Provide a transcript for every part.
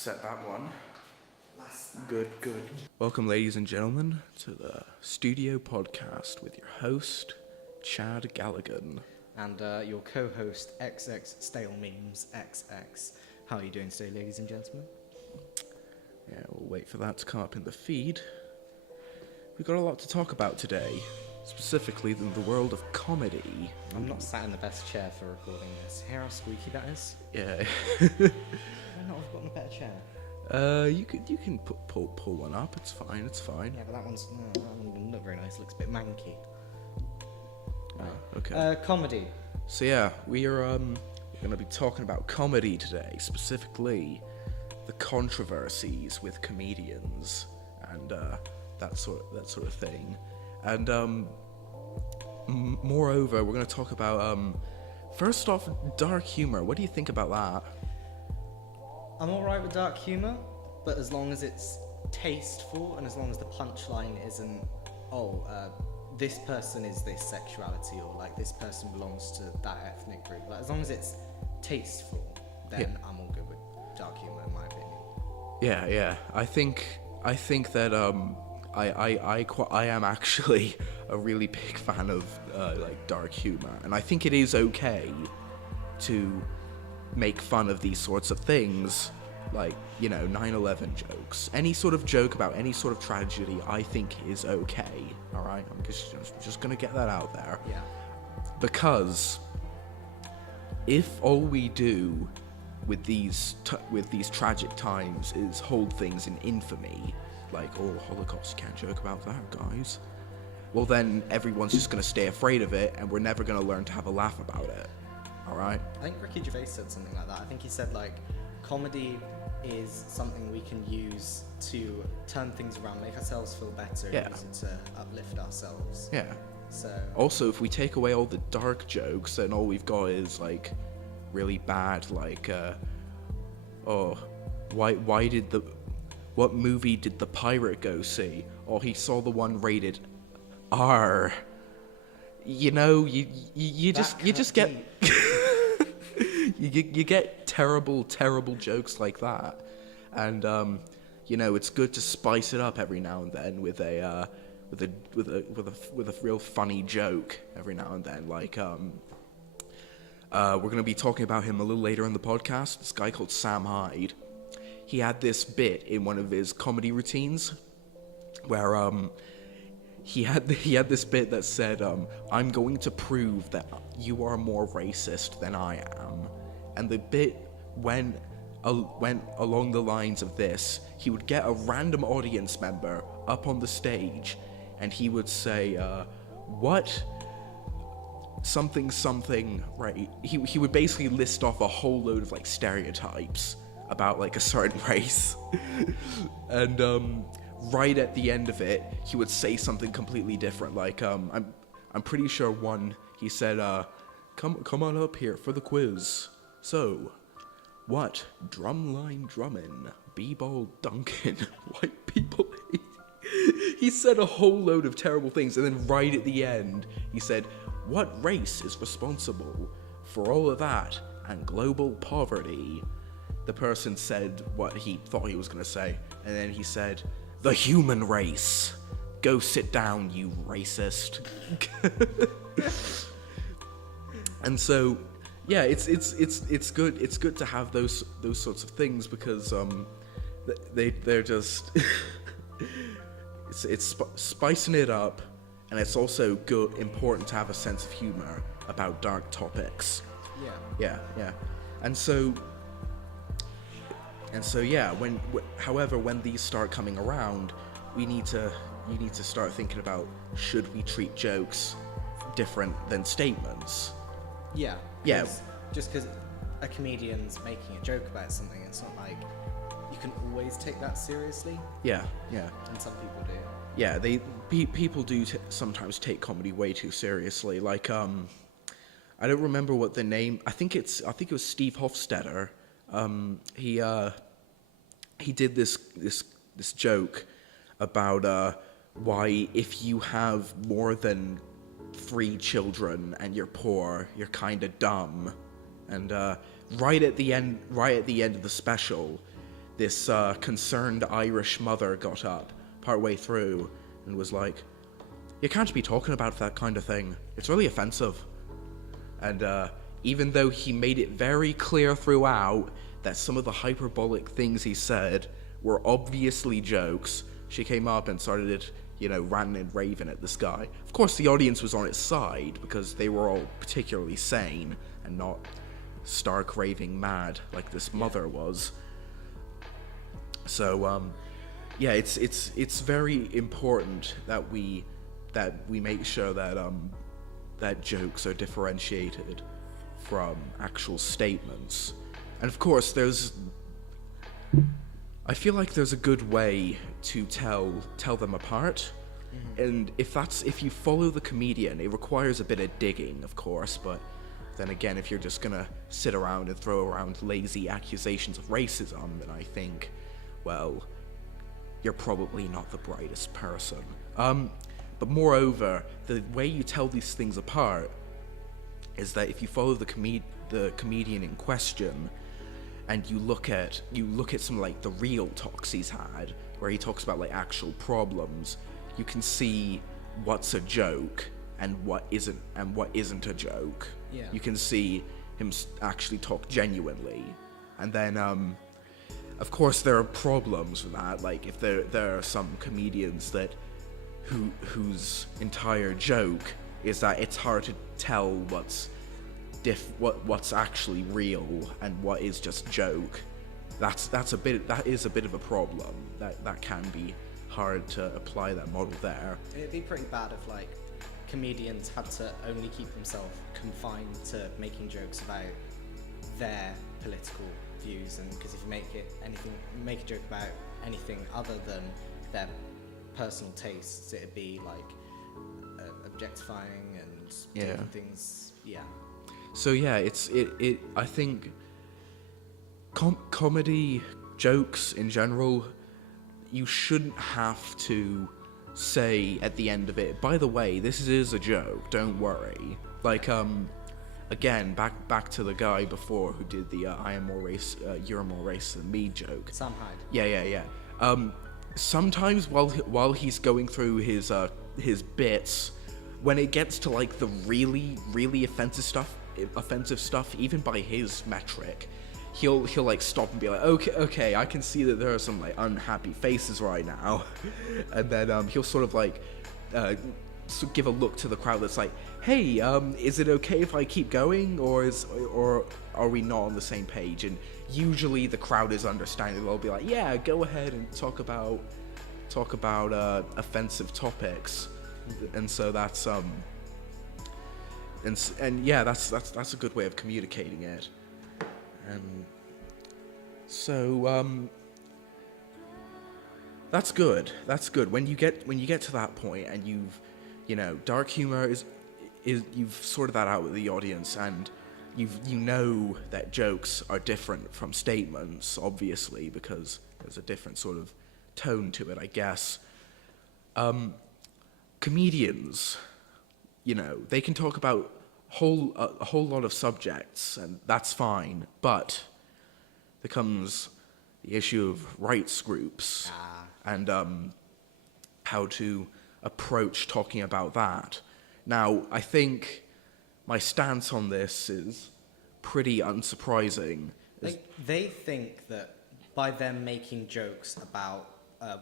Set that one. Good. Welcome, ladies and gentlemen, to the Studio Podcast with your host, Chad Galligan. And your co-host, XX Stale Memes XX. How are you doing today, ladies and gentlemen? Yeah, we'll wait for that to come up in the feed. We've got a lot to talk about today, specifically in the world of comedy. I'm not sat in the best chair for recording this. Hear how squeaky that is? Yeah. Why not have gotten a better chair? You can pull one up. It's fine. Yeah, but that one doesn't look very nice. It looks a bit manky. Okay. Comedy. So yeah, we're going to be talking about comedy today, specifically the controversies with comedians and that sort of thing. And moreover, we're going to talk about first off, dark humor. What do you think about that? I'm alright with dark humour, but as long as it's tasteful and as long as the punchline isn't, this person is this sexuality, or like this person belongs to that ethnic group. Like, as long as it's tasteful, then I'm all good with dark humour, in my opinion. Yeah. I think that I am actually a really big fan of like dark humor, and I think it is okay to make fun of these sorts of things, like, 9/11 jokes. Any sort of joke about any sort of tragedy, I think is okay. All right, I'm just gonna get that out there. Yeah. Because if all we do with these tragic times is hold things in infamy, like, Holocaust, you can't joke about that, guys. Well, then everyone's just gonna stay afraid of it, and we're never gonna learn to have a laugh about it. All right. I think Ricky Gervais said something like that. I think he said, like, comedy is something we can use to turn things around, make ourselves feel better, Yeah. and use it to uplift ourselves. Yeah. So Also, if we take away all the dark jokes, then all we've got is, like, really bad, like, what movie did the pirate go see? Oh, he saw the one rated R. You just get you get terrible jokes like that, and it's good to spice it up every now and then with a real funny joke every now and then. Like we're gonna be talking about him a little later in the podcast. This guy called Sam Hyde. He had this bit in one of his comedy routines where he had this bit that said, I'm going to prove that you are more racist than I am. And the bit went along the lines of this. He would get a random audience member up on the stage, and he would say, what? Something, right? He would basically list off a whole load of, like, stereotypes about, like, a certain race. And right at the end of it, he would say something completely different. Like, I'm pretty sure one, he said, come on up here for the quiz. So, what? Drumline drummin', b-ball dunkin', white people hate. He said a whole load of terrible things, and then right at the end, he said, what race is responsible for all of that and global poverty? The person said what he thought he was going to say, and then he said, the human race. Go sit down, you racist. And so, yeah, it's good. It's good to have those sorts of things, because they're just it's spicing it up, and it's also important to have a sense of humor about dark topics. Yeah. And so yeah, however, when these start coming around, you need to start thinking about, should we treat jokes different than statements? Yeah. Yeah. Just because a comedian's making a joke about something, it's not like you can always take that seriously. Yeah. And some people do. Yeah, people do sometimes take comedy way too seriously. Like, I don't remember what the name. I think it was Steve Hofstetter. He did this joke about why, if you have more than 3 children and you're poor, you're kind of dumb. And right at the end of the special, this concerned Irish mother got up partway through and was like, "You can't be talking about that kind of thing. It's really offensive." And even though he made it very clear throughout that some of the hyperbolic things he said were obviously jokes, she came up and started, ranting and raving at this guy. Of course, the audience was on its side because they were all particularly sane and not stark raving mad like this mother was. So, it's very important that we make sure that that jokes are differentiated from actual statements. And of course, I feel like there's a good way to tell them apart. Mm-hmm. And if you follow the comedian, it requires a bit of digging, of course, but then again, if you're just gonna sit around and throw around lazy accusations of racism, then I think, well, you're probably not the brightest person. But moreover, the way you tell these things apart is that if you follow the comedian in question, and you look at some like the real talks he's had, where he talks about like actual problems, you can see what's a joke and what isn't a joke. Yeah. You can see him actually talk genuinely, and then of course there are problems with that. Like if there are some comedians whose entire joke is that it's hard to tell what's actually real and what is just joke. That is a bit of a problem. That can be hard to apply that model there. It'd be pretty bad if like comedians had to only keep themselves confined to making jokes about their political views, and because if you make a joke about anything other than their personal tastes, it'd be like objectifying and doing things. Yeah. So yeah, I think comedy jokes in general, you shouldn't have to say at the end of it, by the way, this is a joke, don't worry. Like again, back to the guy before who did the you're more racist than me joke. Sam Hyde. Yeah. Sometimes while he's going through his bits, when it gets to like the really, really offensive stuff, even by his metric, he'll like stop and be like, okay, I can see that there are some like unhappy faces right now, and then he'll sort of like give a look to the crowd that's like, hey, is it okay if I keep going, or are we not on the same page? And usually the crowd is understanding. They'll be like, yeah, go ahead and talk about offensive topics. And so that's and yeah, that's a good way of communicating it. And so that's good. When you get to that point and dark humor is you've sorted that out with the audience, and you know that jokes are different from statements, obviously, because there's a different sort of tone to it, I guess. Comedians, they can talk about a whole lot of subjects, and that's fine, but there comes the issue of rights groups and how to approach talking about that. Now, I think my stance on this is pretty unsurprising. They think that by them making jokes about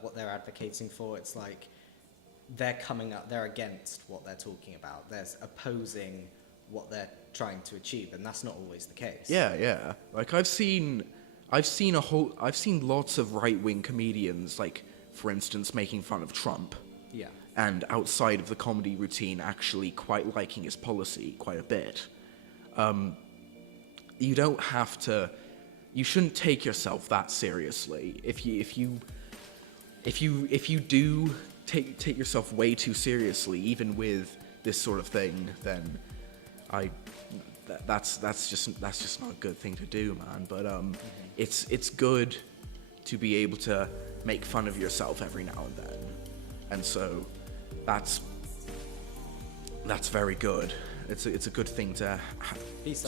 what they're advocating for, it's like they're against what they're talking about. They're opposing what they're trying to achieve, and that's not always the case. Yeah. Like I've seen lots of right-wing comedians, like for instance, making fun of Trump. Yeah. And outside of the comedy routine, actually quite liking his policy quite a bit. You don't have to. You shouldn't take yourself that seriously. If you do take yourself way too seriously, even with this sort of thing, then that's just not a good thing to do, man. But it's good to be able to make fun of yourself every now and then, and so that's very good. It's a good thing to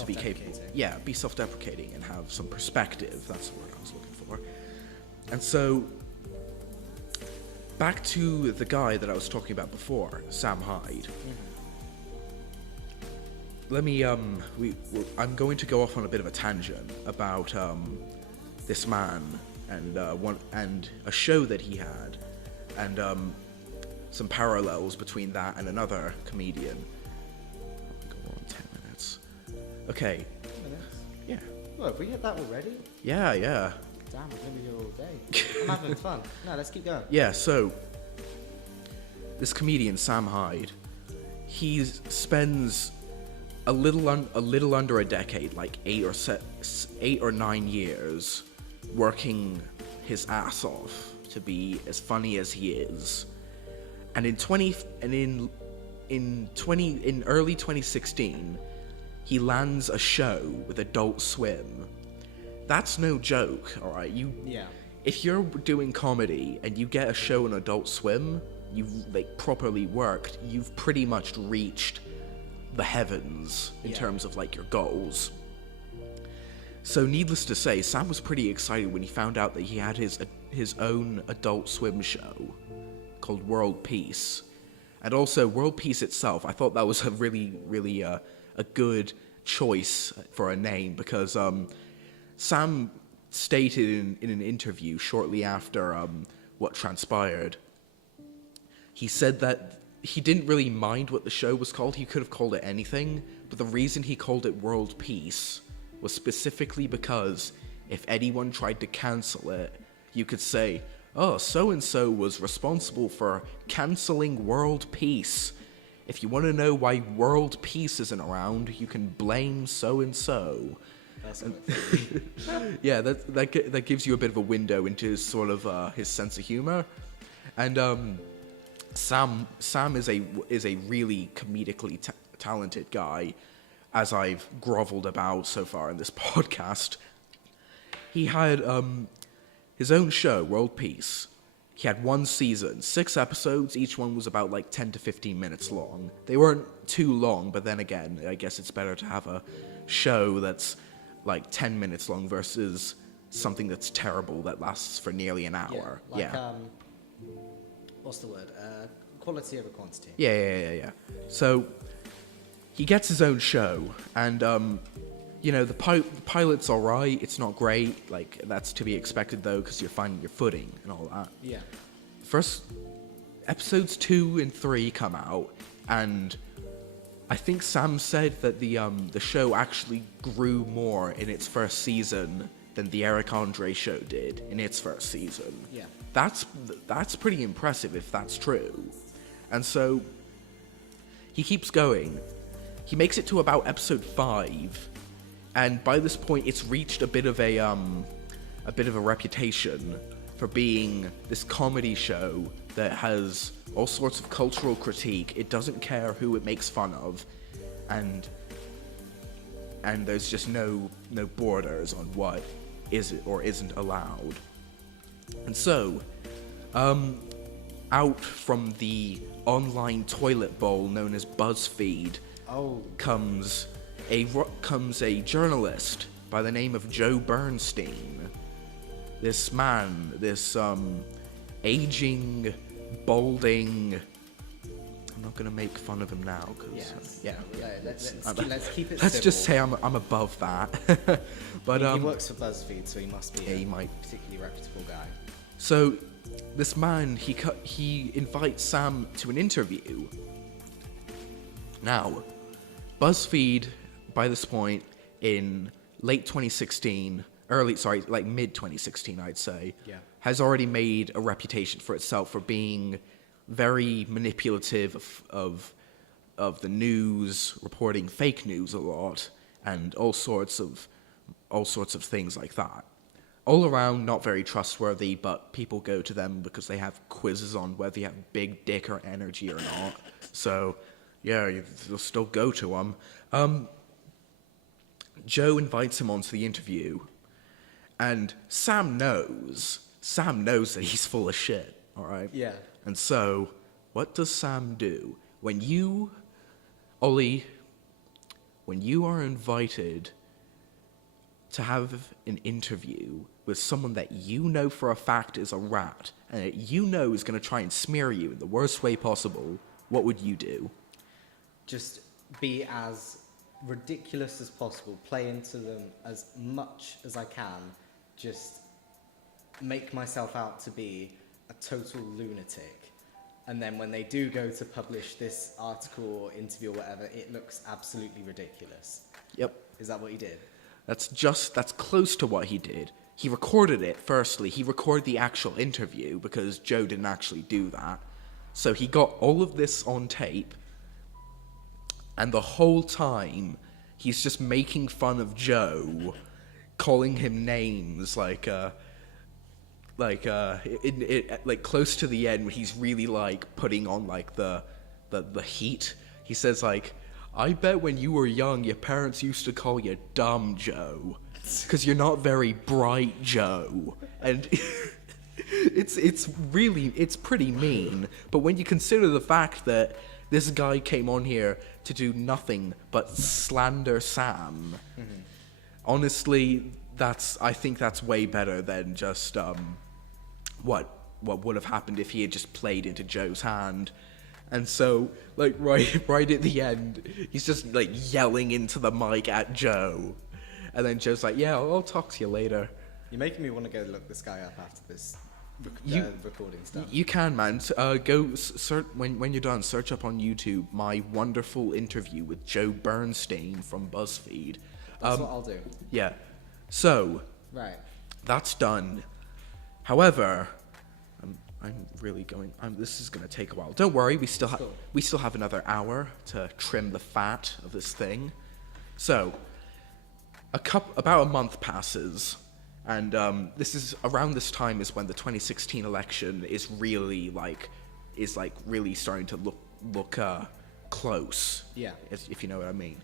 be capable. Yeah, be self-deprecating and have some perspective. That's the word I was looking for. And so, back to the guy that I was talking about before, Sam Hyde. Let me, I'm going to go off on a bit of a tangent about this man and a show that he had, and some parallels between that and another comedian. Go on, 10 minutes. Okay. 10 minutes? Yeah. Oh, have we hit that already? Yeah. Damn, we're gonna be here all day. I'm having fun. No, let's keep going. Yeah, so this comedian, Sam Hyde, he spends a little under a decade, like 8 or 9 years, working his ass off to be as funny as he is. And in early 2016, he lands a show with Adult Swim. That's no joke, all right? Yeah. If you're doing comedy and you get a show on Adult Swim, you've like properly worked, you've pretty much reached the heavens in terms of like your goals. So needless to say, Sam was pretty excited when he found out that he had his own Adult Swim show called World Peace. And also World Peace itself, I thought that was a really a good choice for a name, because Sam stated in an interview shortly after what transpired, he said that he didn't really mind what the show was called. He could have called it anything, but the reason he called it World Peace was specifically because if anyone tried to cancel it, you could say, oh, so-and-so was responsible for canceling World Peace. If you want to know why World Peace isn't around, you can blame so-and-so. That's good. Yeah, that gives you a bit of a window into his sort of his sense of humor. And Sam is a really comedically talented guy, as I've groveled about so far in this podcast. He had his own show, World Peace. He had one season, 6 episodes. Each one was about like 10 to 15 minutes long. They weren't too long, but then again, I guess it's better to have a show that's like 10 minutes long versus something that's terrible that lasts for nearly an hour. What's the word? Quality over quantity. Yeah. So he gets his own show, and the pilot's all right. It's not great. Like, that's to be expected though, because you're finding your footing and all that. Yeah. First episodes 2 and 3 come out, and I think Sam said that the show actually grew more in its first season than the Eric Andre show did in its first season. Yeah. That's pretty impressive if that's true. And so he keeps going. He makes it to about episode 5, and by this point it's reached a bit of a reputation for being this comedy show that has all sorts of cultural critique. It doesn't care who it makes fun of, and there's just no borders on what is it or isn't allowed. And so, out from the online toilet bowl known as BuzzFeed comes a journalist by the name of Joe Bernstein. This man, this aging, balding. I'm not gonna make fun of him now, because Let's keep it. Let's civil. just say I'm above that. But he works for BuzzFeed, so he must be a particularly reputable guy. So this man, he invites Sam to an interview. Now, BuzzFeed, by this point in late 2016, mid 2016, I'd say, has already made a reputation for itself for being very manipulative of the news, reporting fake news a lot, and all sorts of things like that. All around, not very trustworthy, but people go to them because they have quizzes on whether you have big dick or energy or not. So, yeah, you'll still go to them. Joe invites him onto the interview, and Sam knows that he's full of shit, all right? Yeah. And so, what does Sam do? When you, Ollie, when you are invited to have an interview with someone that you know for a fact is a rat, and that you know is going to try and smear you in the worst way possible, what would you do? Just be as ridiculous as possible, play into them as much as I can, just make myself out to be a total lunatic. And then when they do go to publish this article or interview or whatever, it looks absolutely ridiculous. Yep. Is that what he did? That's close to what he did. He recorded it, firstly. He recorded the actual interview because Joe didn't actually do that. So he got all of this on tape, and the whole time he's just making fun of Joe, calling him names like close to the end when he's really like putting on like the heat. He says like, I bet when you were young your parents used to call you dumb Joe because you're not very bright Joe. And it's pretty mean. But when you consider the fact that this guy came on here to do nothing but slander Sam, honestly, I think that's way better than just what would have happened if he had just played into Joe's hand. And so, like, right at the end, he's just, like, yelling into the mic at Joe. And then Joe's like, yeah, I'll talk to you later. You're making me want to go look this guy up after this recording stuff. You can, man. Go search, when you're done, search up on YouTube my wonderful interview with Joe Bernstein from BuzzFeed. That's what I'll do. Yeah. So, right. That's done. However, I'm really going. This is going to take a while. Don't worry, we still have another hour to trim the fat of this thing. So, about a month passes, and this is around this time is when the 2016 election is really really starting to look close. Yeah. If you know what I mean.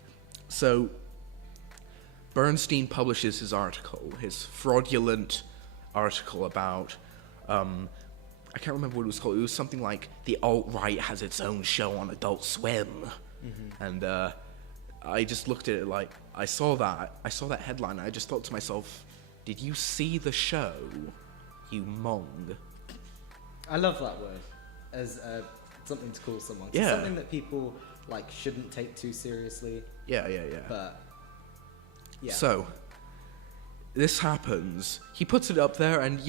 So, Bernstein publishes his article, his fraudulent article about, I can't remember what it was called. It was something like the alt-right has its own show on Adult Swim. And I just looked at it like, I saw that headline, and I just thought to myself, did you see the show, you mong? I love that word as something to call someone. Yeah. Something that people like shouldn't take too seriously. Yeah. But yeah. So, this happens. He puts it up there, and,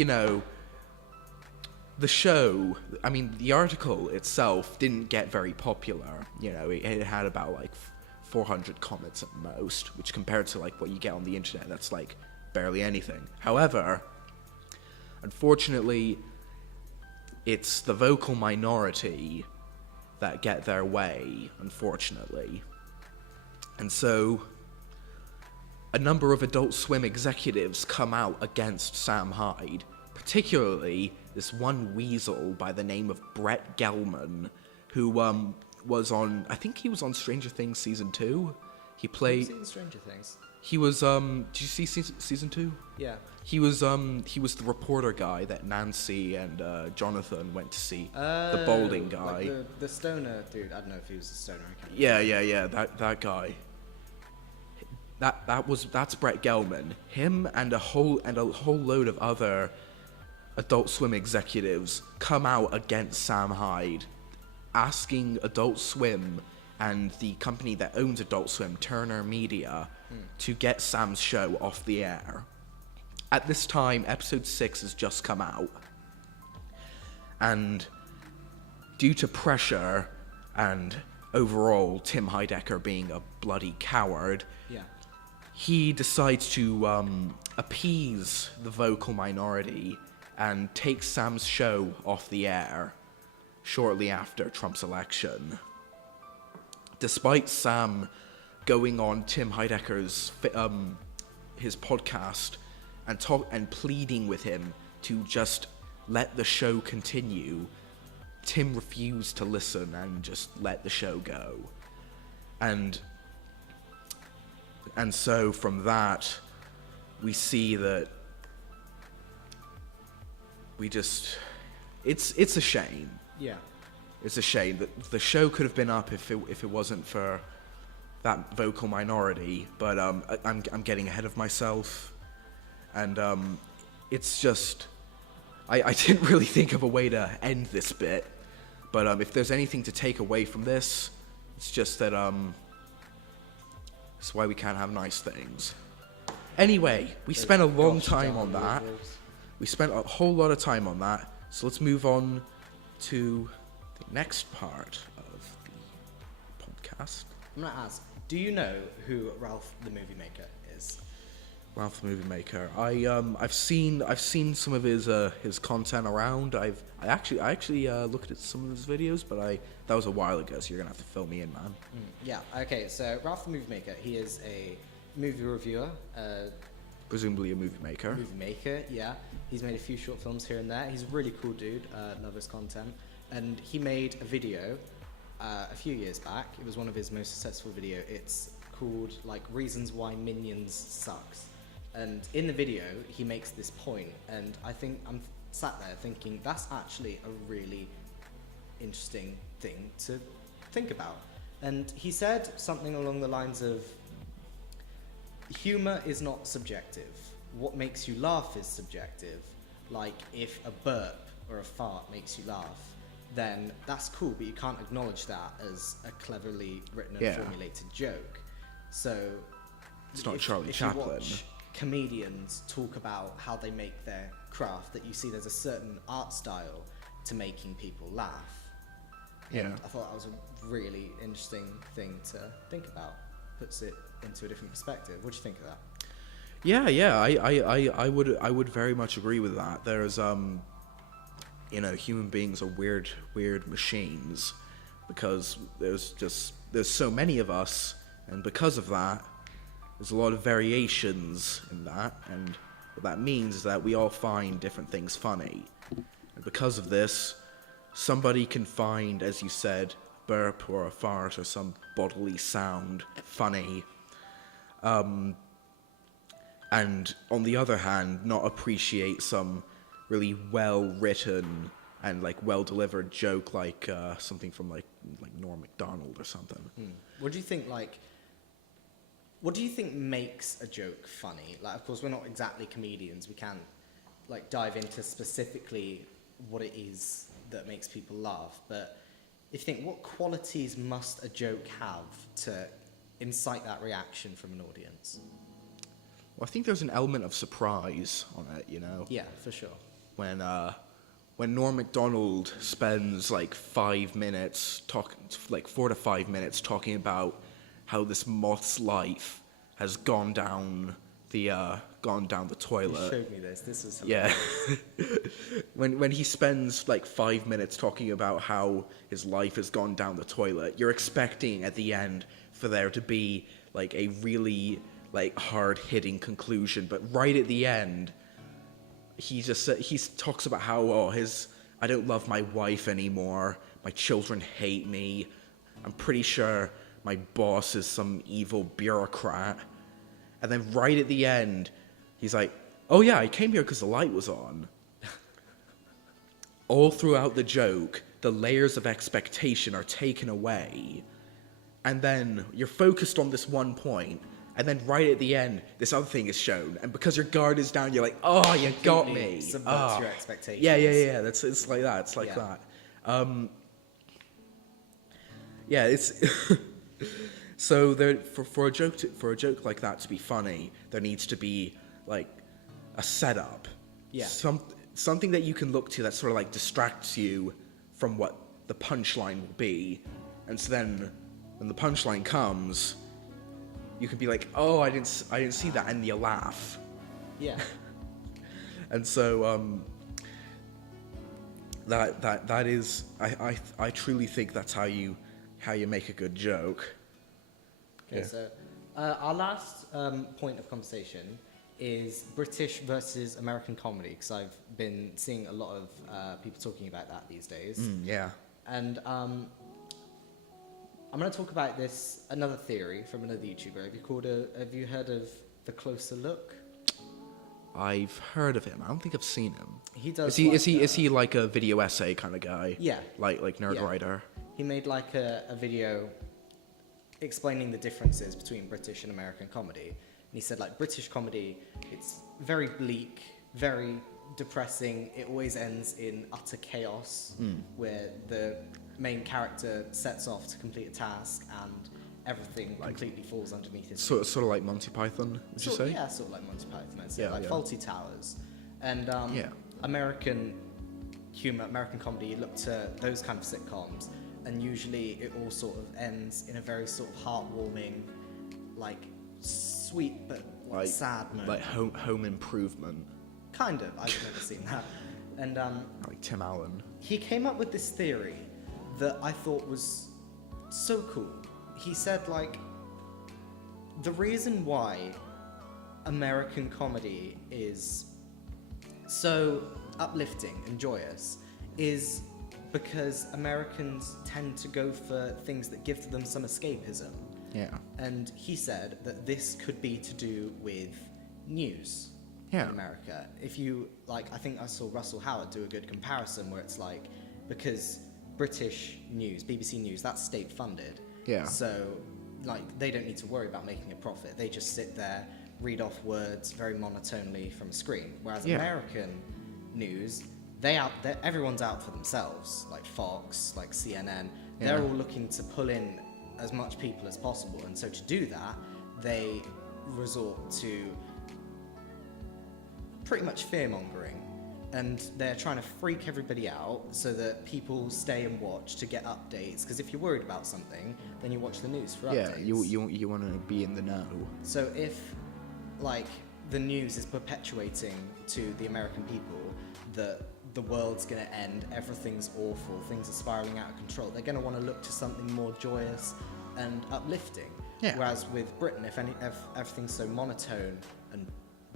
the show, the article itself didn't get very popular. It had about, 400 comments at most, which compared to, what you get on the internet, that's, barely anything. However, unfortunately, it's the vocal minority that get their way, unfortunately. And so, a number of Adult Swim executives come out against Sam Hyde, particularly this one weasel by the name of Brett Gelman, who was on, I think he was on Stranger Things Season 2. He played... Have you seen Stranger Things? He was, did you see Season 2? Yeah. He was the reporter guy that Nancy and Jonathan went to see. The balding guy. Like the stoner dude. I don't know if he was a stoner. I can't Yeah. That guy. That's Brett Gelman. Him and a whole load of other Adult Swim executives come out against Sam Hyde, asking Adult Swim and the company that owns Adult Swim, Turner Media, to get Sam's show off the air. At this time, episode 6 has just come out, and due to pressure and overall Tim Heidecker being a bloody coward, he decides to appease the vocal minority and take Sam's show off the air shortly after Trump's election. Despite Sam going on Tim Heidecker's his podcast and pleading with him to just let the show continue, Tim refused to listen and just let the show go. And so from that, we see that it's a shame. Yeah. It's a shame that the show could have been up if it wasn't for that vocal minority. But I'm getting ahead of myself, and it's just, I didn't really think of a way to end this bit, but if there's anything to take away from this, it's just that it's why we can't have nice things. Anyway, we spent a long time on that. We spent a whole lot of time on that, so let's move on to the next part of the podcast. I'm gonna ask, do you know who Ralph the Movie Maker is? Ralph the Movie Maker. I've seen some of his content around. I actually looked at some of his videos, but that was a while ago, so you're gonna have to fill me in, man. Yeah. Okay. So Ralph the Movie Maker, he is a movie reviewer. Presumably a movie maker. Yeah. He's made a few short films here and there. He's a really cool dude. Love his content. And he made a video a few years back. It was one of his most successful video. It's called like Reasons Why Minions Sucks. And in the video, he makes this point, and I think I'm sat there thinking that's actually a really interesting thing to think about. And he said something along the lines of, humor is not subjective. What makes you laugh is subjective. Like if a burp or a fart makes you laugh, then that's cool, but you can't acknowledge that as a cleverly written and formulated joke. So it's not Charlie Chaplin. You watch comedians talk about how they make their craft, that you see there's a certain art style to making people laugh. Yeah. And I thought that was a really interesting thing to think about. Puts it into a different perspective. What do you think of that? Yeah, I would very much agree with that. There's human beings are weird machines, because there's so many of us, and because of that, there's a lot of variations in that, and what that means is that we all find different things funny. And because of this, somebody can find, as you said, a burp or a fart or some bodily sound funny, and on the other hand, not appreciate some really well-written and like well-delivered joke, like something from like Norm Macdonald or something. What do you think? What do you think makes a joke funny? Like, of course, we're not exactly comedians. We can't like dive into specifically what it is that makes people laugh. But if you think, what qualities must a joke have to incite that reaction from an audience? Well, I think there's an element of surprise on it, you know? Yeah, for sure. When Norm Macdonald spends like 5 minutes like 4 to 5 minutes talking about how this moth's life has gone down the toilet. You showed me this. This is hilarious. Yeah. when he spends like 5 minutes talking about how his life has gone down the toilet, you're expecting at the end for there to be like a really like hard-hitting conclusion, but right at the end, he talks about how I don't love my wife anymore, my children hate me, I'm pretty sure my boss is some evil bureaucrat, and then right at the end, he's like, oh yeah, I came here because the light was on. All throughout the joke, the layers of expectation are taken away, and then you're focused on this one point, and then right at the end, this other thing is shown, and because your guard is down, you're like, "Oh, you got me!" Subverts your expectations. Yeah. It's like that. It's like that. Yeah, it's so there for a joke like that to be funny, there needs to be like a setup. Yeah. Something that you can look to that sort of like distracts you from what the punchline will be, and so then when the punchline comes, you can be like, "Oh, I didn't see that," and you laugh. Yeah. And so that is I truly think that's how you make a good joke. Okay, so our last point of conversation is British versus American comedy, because I've been seeing a lot of people talking about that these days. Yeah. And I'm going to talk about another theory from another YouTuber. Have you heard of The Closer Look? I've heard of him. I don't think I've seen him. He does. Is he like a video essay kind of guy? Yeah. Like Nerdwriter. He made like a video explaining the differences between British and American comedy. And he said like British comedy, it's very bleak, very depressing. It always ends in utter chaos, where the main character sets off to complete a task and everything completely falls underneath his feet. Sort of like Monty Python, would you say? Yeah, sort of like Monty Python. I'd say. Yeah, Like yeah. Faulty Towers. And American humor, American comedy, you look to those kind of sitcoms, and usually it all sort of ends in a very sort of heartwarming, like sweet but Like sad moment. Like Home Improvement. Kind of. I've never seen that. And Like Tim Allen. he came up with this theory that I thought was so cool. He said, like, the reason why American comedy is so uplifting and joyous is because Americans tend to go for things that give them some escapism. Yeah. And he said that this could be to do with news Yeah. in America. If you, like, I think I saw Russell Howard do a good comparison where it's like, because British news, BBC News, that's state funded. Yeah. So, like, they don't need to worry about making a profit. They just sit there, read off words very monotonely from a screen. Whereas Yeah. American news, everyone's out for themselves. Like Fox, like CNN, they're Yeah. all looking to pull in as much people as possible. And so to do that, they resort to pretty much fear-mongering. And they're trying to freak everybody out so that people stay and watch to get updates. Because if you're worried about something, then you watch the news for Yeah, updates. you want to be in the know. So if, like, the news is perpetuating to the American people that the world's going to end, everything's awful, things are spiraling out of control, they're going to want to look to something more joyous and uplifting. Yeah. Whereas with Britain, if everything's so monotone and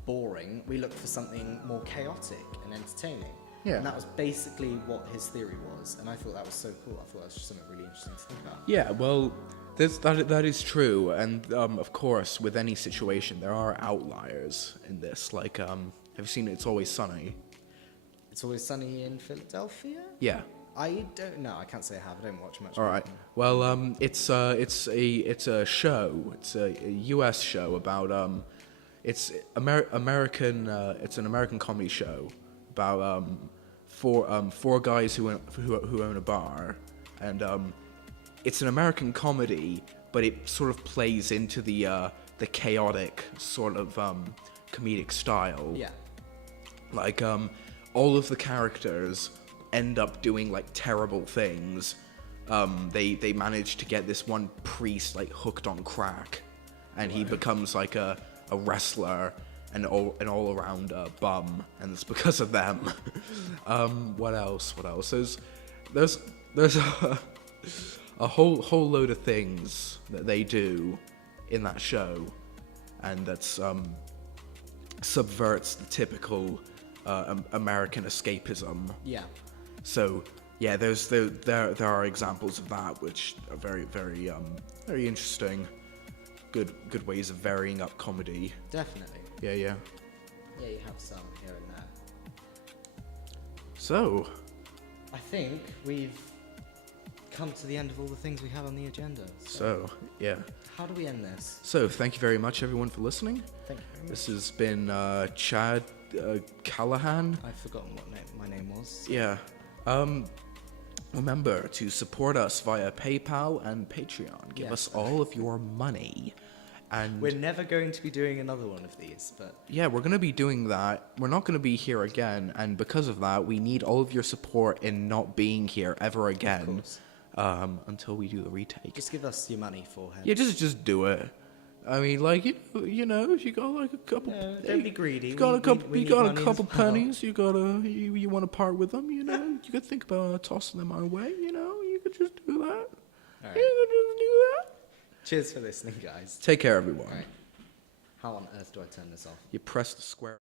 boring, we look for something more chaotic and entertaining. Yeah. And that was basically what his theory was, and I thought that was so cool. I thought that was just something really interesting to think about. Yeah, well, that is true, and of course, with any situation, there are outliers in this. Like, have you seen It's Always Sunny? It's Always Sunny in Philadelphia? Yeah. I don't know. I can't say I have. I don't watch much. All right. Well, it's a show. It's a U.S. show about it's American. It's an American comedy show about four guys who own a bar, and it's an American comedy, but it sort of plays into the chaotic sort of comedic style. Yeah. Like all of the characters end up doing like terrible things. They manage to get this one priest like hooked on crack, and he becomes like a wrestler and all around bum, and it's because of them. What else? There's a whole load of things that they do in that show, and that's subverts the typical American escapism. Yeah. So yeah, there are examples of that which are very very interesting. Good ways of varying up comedy. Definitely. Yeah. Yeah, you have some here and there. So I think we've come to the end of all the things we had on the agenda. yeah. How do we end this? So thank you very much everyone for listening. Thank you very much. This has been Chad Callahan. I've forgotten what my name was. Yeah. Remember to support us via PayPal and Patreon. Give Yes. us all of your money. And We're never going to be doing another one of these, but yeah, we're going to be doing that. We're not going to be here again, and because of that, we need all of your support in not being here ever again course. until we do the retake. just give us your money, forehead. Yeah, just do it. I mean, like you know, if you got like a couple, No, don't be greedy. You got We you need got a money couple as well. pennies. You want to part with them. You know, you could think about tossing them our way. You know, you could just do that. Alright. You could just do that. Cheers for listening, guys. Take care, everyone. Alright. How on earth do I turn this off? You press the square.